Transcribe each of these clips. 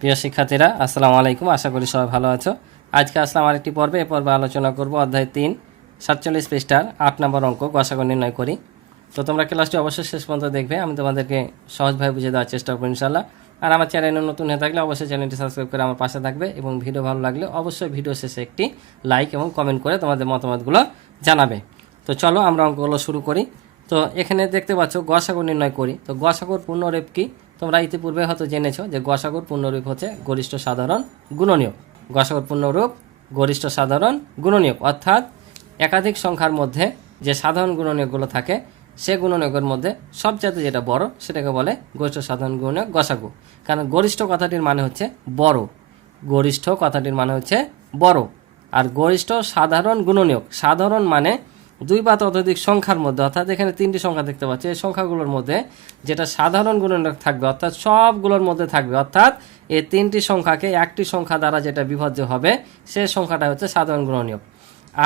প্রিয় শিক্ষার্থীরা, আসসালামু আলাইকুম। আশা করি সবাই ভালো আছো। আজকে আসলাম আরেকটি পর্বে। এ পর্বে আলোচনা করব অধ্যায় 3 47 পৃষ্ঠার 8 নম্বর অঙ্ক গসাগু নির্ণয় করি। তো তোমরা ক্লাসটি অবশ্যই শেষ পর্যন্ত দেখবে। আমি তোমাদেরকে সহজভাবে বুঝিয়ে দেওয়ার চেষ্টা করব ইনশাআল্লাহ। আর আমার চ্যানেলে নতুন হয়ে থাকলে অবশ্যই চ্যানেলটি সাবস্ক্রাইব করে আমার পাশে থাকবে এবং ভিডিও ভালো লাগলে অবশ্যই ভিডিও শেষে একটি লাইক এবং কমেন্ট করে তোমাদের মতামতগুলো জানাবে। তো চলো আমরা অঙ্কগুলো শুরু করি। তো এখানে দেখতে পাচ্ছ গসাগু নির্ণয় করি। তো গসাগুর পূর্ণরূপ কি? তোমরা ইতিপূর্বে হয়তো জেনেছো যে গসাগুর পূর্ণরূপ হচ্ছে গরিষ্ঠ সাধারণ গুণনীয়ক। গসাগুর পূর্ণরূপ গরিষ্ঠ সাধারণ গুণনীয়ক, অর্থাৎ একাধিক সংখ্যার মধ্যে যে সাধারণ গুণনীয়কগুলো থাকে সে গুণনীয়কের মধ্যে সবচেয়ে যেটা বড় সেটাকে বলে গরিষ্ঠ সাধারণ গুণনীয়ক গসাগু। কারণ গরিষ্ঠ কথাটির মানে হচ্ছে বড়, গরিষ্ঠ কথাটির মানে হচ্ছে বড়। আর গরিষ্ঠ সাধারণ গুণনীয়ক, সাধারণ মানে দুই বা ততোধিক সংখ্যার মধ্যে, অর্থাৎ এখানে 3টি সংখ্যা দেখতে পাচ্ছি, এই সংখ্যাগুলোর মধ্যে যেটা সাধারণ গুণনীয়ক থাকবে, অর্থাৎ সবগুলোর মধ্যে থাকবে, অর্থাৎ এই 3টি সংখ্যাকে একটি সংখ্যা দ্বারা যেটা বিভাজ্য হবে সেই সংখ্যাটা হচ্ছে সাধারণ গুণনীয়ক।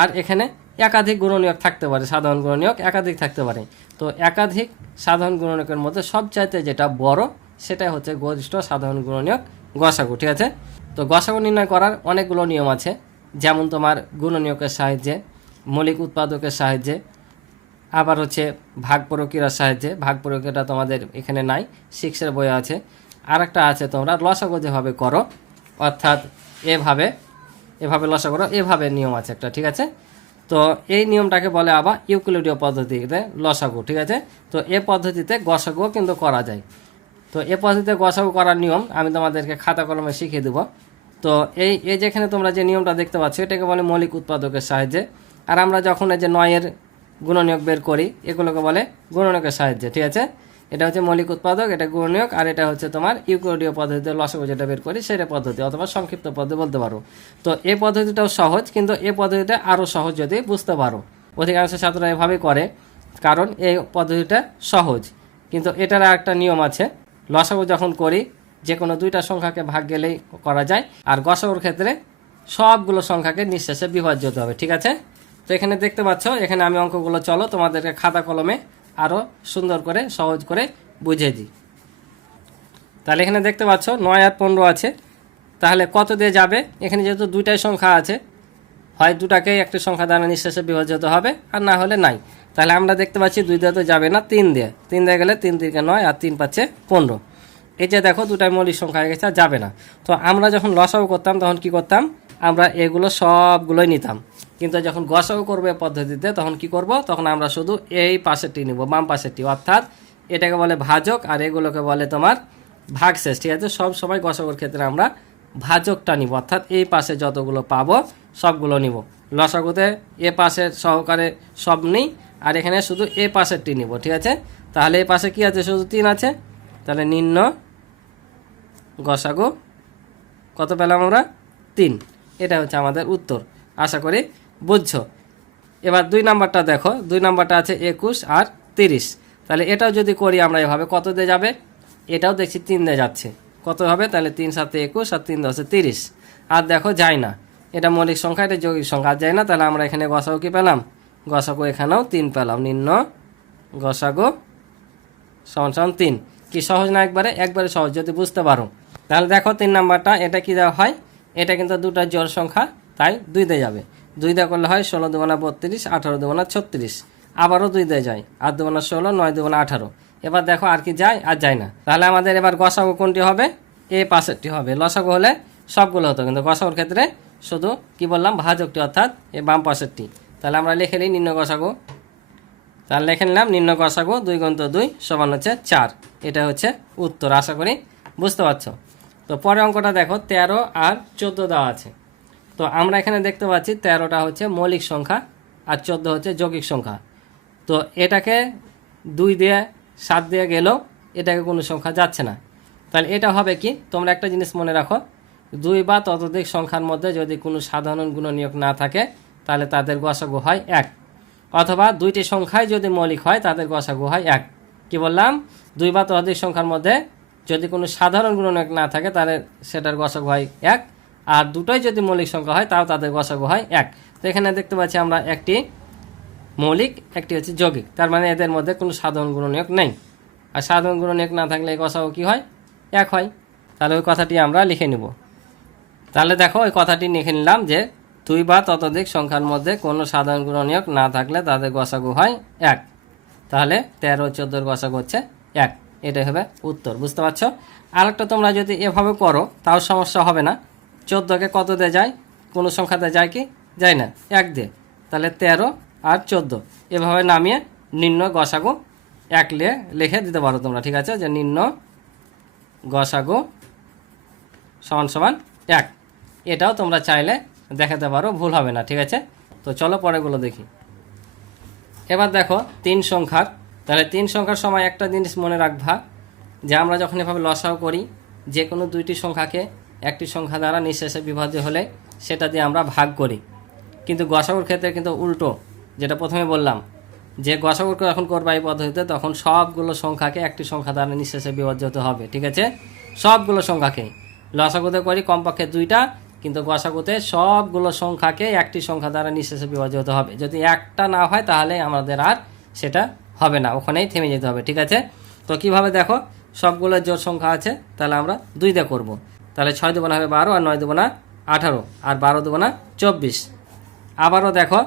আর এখানে একাধিক গুণনীয়ক থাকতে পারে, সাধারণ গুণনীয়ক একাধিক থাকতে পারে। তো একাধিক সাধারণ গুণনীয়কের মধ্যে সবচাইতে যেটা বড় সেটাই হচ্ছে গরিষ্ঠ সাধারণ গুণনীয়ক গসাগু। ঠিক আছে? তো গসাগু নির্ণয় করার অনেকগুলো নিয়ম আছে, যেমন তোমার গুণনীয়কের সাহায্যে, মৌলিক উৎপাদকের সাহায্যে, আবার হচ্ছে ভাগ প্রক্রিয়ার সাহায্যে। ভাগ প্রক্রিয়াটা তোমাদের এখানে নাই, 6-এর বইয়ে আছে। আর একটা আছে তোমরা লসাগু যেভাবে করো, অর্থাৎ এভাবে লসাগু করো, এভাবে নিয়ম আছে একটা। ঠিক আছে? তো এই নিয়মটাকে বলে আবার ইউক্লিডীয় পদ্ধতিতে লসাগু। ঠিক আছে? তো এ পদ্ধতিতে গসাগুও কিন্তু করা যায়। তো এ পদ্ধতিতে গসাগু করার নিয়ম আমি তোমাদেরকে খাতা কলমে শিখিয়ে দেবো। তো এই যেখানে তোমরা যে নিয়মটা দেখতে পাচ্ছ এটাকে বলে মৌলিক উৎপাদকের সাহায্যে। আর আমরা যখন এই যে 9-এর গুণনীয়ক বের করি এগুলোকে বলে গুণনীয়কের সাহায্যে। ঠিক আছে? এটা হচ্ছে মৌলিক উৎপাদক, এটা গুণনীয়ক, আর এটা হচ্ছে তোমার ইউক্লিডীয় পদ্ধতিতে লসাগু যেটা বের করি সেটা পদ্ধতি, অথবা সংক্ষিপ্ত পদ্ধতি বলতে পারো। তো এই পদ্ধতিটাও সহজ, কিন্তু এই পদ্ধতিটা আরও সহজ যদি বুঝতে পারো। অধিকাংশ ছাত্ররা এভাবেই করে, কারণ এই পদ্ধতিটা সহজ। কিন্তু এটার একটা নিয়ম আছে, লসাগু যখন করি যে কোনো 2টা সংখ্যাকে ভাগ গেলেই করা যায়, আর গসাগুর ক্ষেত্রে সবগুলো সংখ্যাকে নিঃশেষে বিভাজ্য হতে হবে। ঠিক আছে? তো এখানে দেখতে পাচ্ছ, এখানে আমি অঙ্কগুলো চলো তোমাদেরকে খাতা কলমে আরও সুন্দর করে সহজ করে বুঝিয়ে দিই। তাহলে এখানে দেখতে পাচ্ছ 9 আর 15 আছে। তাহলে কত দিয়ে যাবে? এখানে যেহেতু 2টাই সংখ্যা আছে, হয় 2টাকেই একটি সংখ্যা দ্বারা নিঃশেষে বিভাজ্য হতে হবে, আর না হলে নাই। তাহলে আমরা দেখতে পাচ্ছি 2 দিয়ে তো যাবে না, 3 দিয়ে গেলে 3 3 9 আর 3 পাচ্ছে 15। এই যে দেখো 2টাই মৌলিক সংখ্যা হয়ে গেছে, আর যাবে না। তো আমরা যখন লসাগু করতাম তখন কি করতাম? আমরা এগুলো সবগুলোই নিতাম। কিন্তু যখন গসাগু করবে পদ্ধতিতে তখন কি করব? তখন আমরা শুধু এই পাশেরটি নিব, বাম পাশেরটি, অর্থাৎ এটাকে বলে ভাজক আর এগুলোকে বলে তোমার ভাগশেষ। ঠিক আছে? সব সময় গসাগুর ক্ষেত্রে আমরা ভাজকটা নিব, অর্থাৎ এই পাশে যতগুলো পাবো সবগুলো নিব। লসাগুতে এ পাশের সহকারে সব নেই, আর এখানে শুধু এ পাশেরটি নিব। ঠিক আছে? তাহলে এই পাশে কি আছে? শুধু 3 আছে। তাহলে নিম্ন গসাগু কত পেলাম আমরা? 3। এটা হচ্ছে আমাদের উত্তর। আশা করি বুঝছো। এবার 2 নাম্বারটা দেখো, 2 নাম্বারটা আছে 21 আর 30। তাহলে এটাও যদি করি আমরা এভাবে, কত দিয়ে যাবে? এটাও দেখছি 3 দিয়ে যাচ্ছে। কত হবে? তাহলে 3 7 21 আর 3 10 30। আর দেখো যায় না, এটা মৌলিক সংখ্যা, এটা যৌগিক সংখ্যা, আর যায় না। তাহলে আমরা এখানে গসাগু কি পেলাম? গসাগু এখানেও 3 পেলাম। নিম্ন গসাগু সমান সমান 3। কি সহজ না? একবারে সহজ যদি বুঝতে পারো। তাহলে দেখো 3 নাম্বারটা, এটা কি দেওয়া হয়? এটা কিন্তু 2টা জোড় সংখ্যা, তাই 2 দিয়ে যাবে। 2 দিয়ে করলে হয় 16 2 32, 18 2 36। আবারও 2 দিয়ে যায়, 8 2 16, 9 2 18। এবার দেখো আর কি যায়? আর যায় না। তাহলে আমাদের এবার গসাগু কোনটি হবে? এ পাশেরটি হবে। লসাগু হলে সবগুলো হতো, কিন্তু গসাগুর ক্ষেত্রে শুধু কি বললাম? ভাজকটি, অর্থাৎ এ বাম পাশেরটি। তাহলে আমরা লিখে নিই নিম্ন গসাগু। তাহলে লিখে নিলাম নিম্ন গসাগু 2 × 2 সমান হচ্ছে 4। এটা হচ্ছে উত্তর। আশা করি বুঝতে পারছো। তো পরের অঙ্কটা দেখো, 13 আর 14 দেওয়া আছে। তো আমরা এখানে দেখতে পাচ্ছি 13টা হচ্ছে মৌলিক সংখ্যা আর 14 হচ্ছে যৌগিক সংখ্যা। তো এটাকে 2 দিয়ে 7 দিয়ে গেলেও এটাকে কোনো সংখ্যা যাচ্ছে না। তাহলে এটা হবে কি? তোমরা একটা জিনিস মনে রাখো, 2 বা ততোধিক সংখ্যার মধ্যে যদি কোনো সাধারণ গুণনীয়ক না থাকে তাহলে তাদের গসাগু হয় 1, অথবা 2টি সংখ্যাই যদি মৌলিক হয় তাদের গসাগু হয় 1। কি বললাম? 2 বা ততোধিক সংখ্যার মধ্যে যদি কোনো সাধারণ গুণনীয়ক না থাকে তাহলে সেটার গসাগু হয় 1, আর 2টোই যদি মৌলিক সংখ্যা হয় তাও তাদের গসাগু হয় 1। তো এখানে দেখতে পাচ্ছি আমরা একটি মৌলিক, একটি হচ্ছে যৌগিক, তার মানে এদের মধ্যে কোনো সাধারণ গুণনীয়ক নেই। আর সাধারণ গুণনীয়ক না থাকলে গসাগু কি হয়? 1 হয়। তাহলে ওই কথাটি আমরা লিখে নিব। তাহলে দেখো ওই কথাটি লিখে নিলাম যে 2 বা ততোধিক সংখ্যার মধ্যে কোনো সাধারণ গুণনীয়ক না থাকলে তাদের গসাগু হয় 1। তাহলে 13 ও 14 গসাগু হচ্ছে 1। এটাই হবে উত্তর। বুঝতে পারছো? আরেকটা তোমরা যদি এভাবে করো তাও সমস্যা হবে না। 14কে কত দিয়ে যায়? কোনো সংখ্যাতে যায় কি? যায় না, 1 দিয়ে। তাহলে 13 আর 14 এভাবে নামিয়ে নিম্ন গসাগু 1 লিখে দিতে পারো তোমরা। ঠিক আছে, যে নিম্ন গসাগু সমান সমান 1। এটাও তোমরা চাইলে দেখাতে পারো, ভুল হবে না। ঠিক আছে, তো চলো পরেরগুলো দেখি। এবার দেখো 3 সংখ্যার। তাহলে 3 সংখ্যার সময় একটা জিনিস মনে রাখবা যে আমরা যখন এভাবে লসাও করি, যে কোনো দুইটি সংখ্যাকে একটি সংখ্যা দ্বারা নিঃশেষে বিভাজ্য হলে সেটা দিয়ে আমরা ভাগ করি। কিন্তু গসাগুর ক্ষেত্রে কিন্তু উল্টো, যেটা প্রথমে বললাম যে গসাগুর যখন করবা এই পদ্ধতিতে তখন সবগুলো সংখ্যাকে একটি সংখ্যা দ্বারা নিঃশেষে বিভাজ্য হতে হবে। ঠিক আছে, সবগুলো সংখ্যাকে। লসাগুতে করি কমপক্ষে 2টা, কিন্তু গসাগুতে সবগুলো সংখ্যাকে একটি সংখ্যা দ্বারা নিঃশেষে বিভাজ্য হতে হবে। যদি একটা না হয় তাহলে আমাদের আর সেটা হবে না, ওখানেই থেমে যেতে হবে। ঠিক আছে, তো কিভাবে দেখো, সবগুলো জোড় সংখ্যা আছে, তাহলে আমরা 2 দিয়ে করবো। তাহলে 6 দুগুণা হবে 12, আর 9 দুগুণা 18, আর 12 দুগুণা 24। আবারও দেখো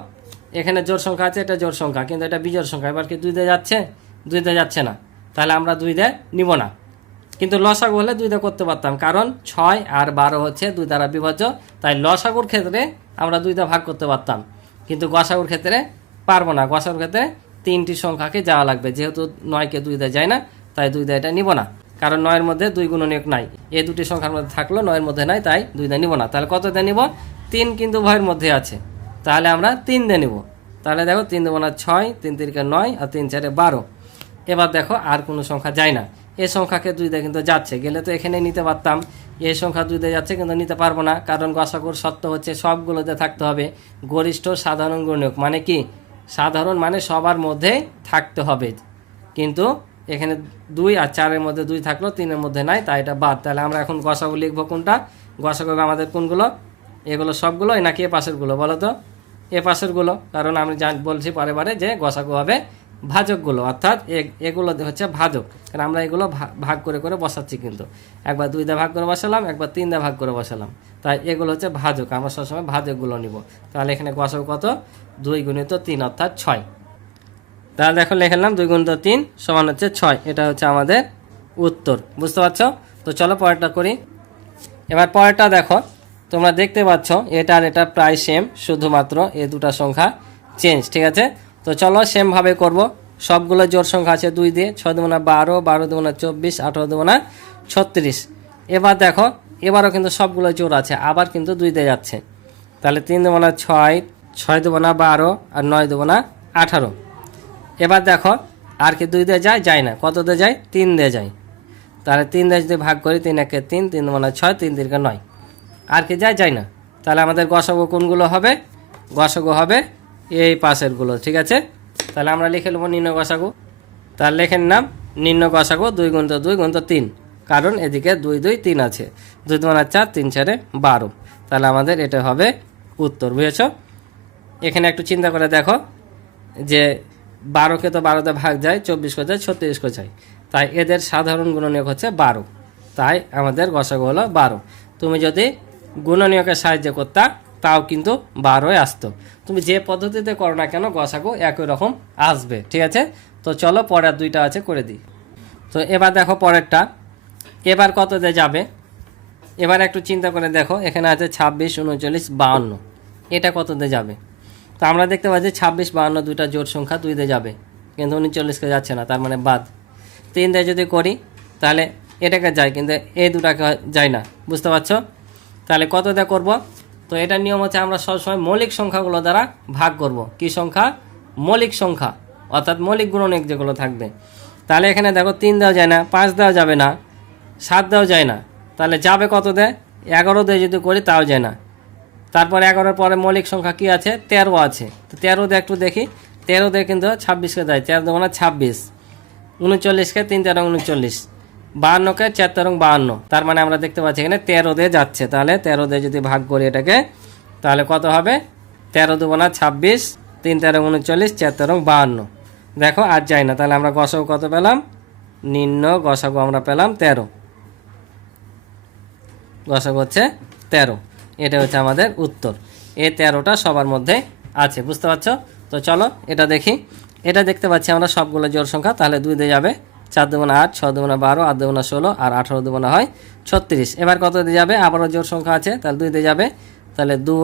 এখানে জোড় সংখ্যা আছে, এটা জোড় সংখ্যা, কিন্তু এটা বিজোড় সংখ্যা। এবার কি 2 দিয়ে যাচ্ছে? 2 দিয়ে যাচ্ছে না, তাহলে আমরা 2 দিয়ে নিব না। কিন্তু লসাগু হলে 2 দিয়ে করতে পারতাম, কারণ 6 আর 12 হচ্ছে 2 দ্বারা বিভাজ্য। তাই লসাগুর ক্ষেত্রে আমরা 2 দিয়ে ভাগ করতে পারতাম, কিন্তু গসাগুর ক্ষেত্রে পারবো না। গসাগুর ক্ষেত্রে 3টি সংখ্যাকে যাওয়া লাগবে, যেহেতু 9কে 2 দিয়ে যায় না, তাই 2 দিয়ে এটা নিব না। কারণ 9-এর মধ্যে 2 গুণনীয়ক নাই, এই দুটি সংখ্যার মধ্যে থাকলো, 9-এর মধ্যে নাই, তাই 2 দিয়ে নিব না। তাহলে কত দিয়ে নিব? 3 কিন্তু ভয়ের মধ্যে আছে, তাহলে আমরা 3 দিয়ে নিব। তাহলে দেখো 3 দুগুণা 6, 3 তিরিকে 9, আর 3 চারে 12। এবার দেখো আর কোনো সংখ্যা যায় না, এই সংখ্যাকে 2 দিয়ে কিন্তু যাচ্ছে, গেলে তো এখানে নিতে পারতাম। এই সংখ্যা 2 দিয়ে যাচ্ছে, কিন্তু নিতে পারবো না, কারণ গসাগুর শর্ত হচ্ছে সবগুলোতে থাকতে হবে গরিষ্ঠ সাধারণ গুণনীয়ক। মানে কি? সাধারণ মানে সবার মধ্যে থাকতে হবে, কিন্তু এখানে 2 আর 4-এর মধ্যে 2 থাকলো, 3-এর মধ্যে নাই, তাই এটা বাদ। তাহলে আমরা এখন গসাগু লিখবো কোনটা? গসাগু আমাদের কোনগুলো? এগুলো সবগুলো নাকি এ পাশেরগুলো? বলো তো। এ পাশেরগুলো, কারণ আমি বলছি বারে বারে যে গসাগু হবে ভাজকগুলো, অর্থাৎ এগুলো হচ্ছে ভাজক। কারণ আমরা এগুলো ভাগ করে করে বসাচ্ছি, কিন্তু একবার 2 দিয়ে ভাগ করে বসালাম, একবার 3 দিয়ে ভাগ করে বসালাম, তাই এগুলো হচ্ছে ভাজক। আমরা সবসময় ভাজকগুলো নিব। তাহলে এখানে গসাগু কত? 2 গুণিত 3 অর্থাৎ 6। তাহলে দেখো লিখলাম 2 গুণিত 3 সমান হচ্ছে 6। এটা হচ্ছে আমাদের উত্তর। বুঝতে পারছো? তো চলো পরেরটা করি। এবার পরেরটা দেখো, তোমরা দেখতে পাচ্ছ এটা আর এটা প্রায় সেম, শুধুমাত্র এই দুটা সংখ্যা চেঞ্জ। ঠিক আছে, তো চলো সেমভাবে করব। সবগুলো জোড় সংখ্যা আছে 2 দিয়ে, 6 দুগুণা 12, 12 দুগুণা 24, 18 দুগুণা 36। এবার দেখো এবারও কিন্তু সবগুলো জোড় আছে, আবার কিন্তু 2 দিয়ে যাচ্ছে। তাহলে 3 দুগুণা 6, 6 দুগুণা 12, আর 9 দুগুণা 18। এবার দেখো আর কি 2 দিয়ে যায়? যায় না। কত দিয়ে যায়? 3 দিয়ে যায়। তাহলে 3 দিয়ে যদি ভাগ করি, 3 একে 3, 3 দুগুণা 6, 3 তিরিকে 9। আর কি যায়? যায় না। তাহলে আমাদের গসাগু কোনগুলো হবে? গসাগু হবে এই পাশেরগুলো। ঠিক আছে, তাহলে আমরা লিখে নেব নিম্ন গসাগু। তাহলে লিখে নিলাম নিম্ন গসাগু 2 গুণিত 2 গুণিত 3, কারণ এদিকে 2 2 3 আছে। 2 দুগুণা 4, 3 চারে 12। তাহলে আমাদের এটা হবে উত্তর। বুঝেছ? এখানে একটু চিন্তা করে দেখো যে 12কে তো 12 দিয়ে ভাগ যায়, 24 করে যায়, 36 করে যায়, তাই এদের সাধারণ গুণনীয়ক হচ্ছে 12। তাই আমাদের গসাগু হলো 12। তুমি যদি গুণনীয়কের সাহায্য করতা তাও কিন্তু 12 আসতো। তুমি যে পদ্ধতিতে করো না কেন গসাগু একই রকম আসবে। ঠিক আছে, তো চলো পরের 2টা আছে করে দিই। তো এবার দেখো পরেরটা, এবার কত দিয়ে যাবে? এবার একটু চিন্তা করে দেখো, এখানে আছে 26, 39, 52। এটা কত দিয়ে যাবে? তো আমরা দেখতে পাচ্ছি 26, 52 দুইটা জোড় সংখ্যা, 2 দিয়ে যাবে, কিন্তু 39কে যাচ্ছে না, তার মানে বাদ। 3 দিয়ে যদি করি তাহলে এটাকে যায়, কিন্তু এই দুটাকে যায় না। বুঝতে পারছো? তাহলে কত দিয়ে করব? তো এটার নিয়ম হচ্ছে আমরা সবসময় মৌলিক সংখ্যাগুলো দ্বারা ভাগ করব। কি সংখ্যা? মৌলিক সংখ্যা, অর্থাৎ মৌলিক গুণনীয়ক যেগুলো থাকবে। তাহলে এখানে দেখো 3 দেওয়া যায় না, 5 দেওয়া যাবে না, 7 দেওয়া যায় না, তাহলে যাবে কত দেয়? 11 দিয়ে যদি করি তাও যায় না। তারপর 11-এর পরে মৌলিক সংখ্যা কি আছে? 13 আছে। তো 13 দিয়ে একটু দেখি, 13 দিয়ে কিন্তু 26কে দেয়, 13 দুগুণা 26, 39কে 3 13 39, 52কে 4 13 52। তার মানে আমরা দেখতে পাচ্ছি এখানে 13 দিয়ে যাচ্ছে। তাহলে 13 দিয়ে যদি ভাগ করি এটাকে, তাহলে কত হবে? 13 দুগুণা 26, 3 13 39, 4 13 52। দেখো আর যায় না। তাহলে আমরা গসাগু কত পেলাম? নিম্ন গসাগু আমরা পেলাম 13। গসাগু হচ্ছে 13। এটা হচ্ছে আমাদের উত্তর। এই 13টা সবার মধ্যে আছে, বুঝতে পারছো? তো চলো এটা দেখি। এটা দেখতে পাচ্ছি আমরা সবগুলো জোড় সংখ্যা, তাহলে 2 দিয়ে যাবে, 4 দুগুণা 8, 6 দুগুণা 12, 8 দুগুণা 16 আর 18 দুগুণা হয় 36। এবার কত দিয়ে যাবে? আবারও জোড় সংখ্যা আছে, তাহলে 2 দিয়ে যাবে, তাহলে 2,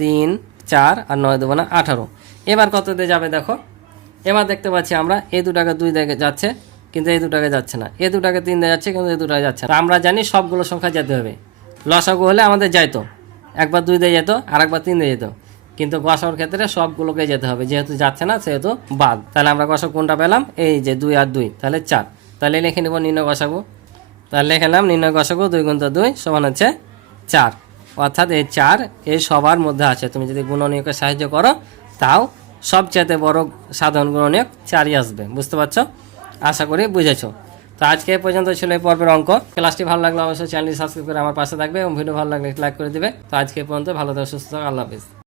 3, 4 আর 9 দুগুণা 18। এবার কত দিয়ে যাবে দেখো। এবার দেখতে পাচ্ছি আমরা এই দুটাকে 2 দিয়ে যাচ্ছে, কিন্তু এই দুটাকে যাচ্ছে না, এই দুটাকে 3 দিয়ে যাচ্ছে, কিন্তু এই দুটাকে যাচ্ছে না। আমরা জানি সবগুলো সংখ্যা যেতে হবে। লসাগু হলে আমাদের যাইতো, একবার 2 দিয়ে যেত আর একবার 3 দিয়ে যেত, কিন্তু গসাগুর ক্ষেত্রে সবগুলোকে যেতে হবে, যেহেতু যাচ্ছে না সেহেতু বাদ। তাহলে আমরা গসাগু কোনটা পেলাম? এই যে 2 আর 2, তাহলে 4। তাহলে লিখে নেব নির্ণয় গসাগু। তাহলে লিখলাম নির্ণয় গসাগু 2 × 2 সমান হচ্ছে 4। অর্থাৎ এই 4 এই সবার মধ্যে আছে। তুমি যদি গুণনীয়কের সাহায্য করো তাও সবচেয়ে বড় সাধারণ গুণনীয়ক 4ই আসবে, বুঝতে পারছো? আশা করি বুঝেছো। তো আজকে এই পর্যন্ত ছিল এই পর্বের অঙ্ক। ক্লাসটি ভালো লাগলে অবশ্যই চ্যানেলটি সাবস্ক্রাইব করে আমার পাশে থাকবে এবং ভিডিও ভালো লাগলে লাইক করে দিবে। তো আজকে এই পর্যন্ত, ভালো থাকো, সুস্থ থাকো, আল্লাহ হাফিজ।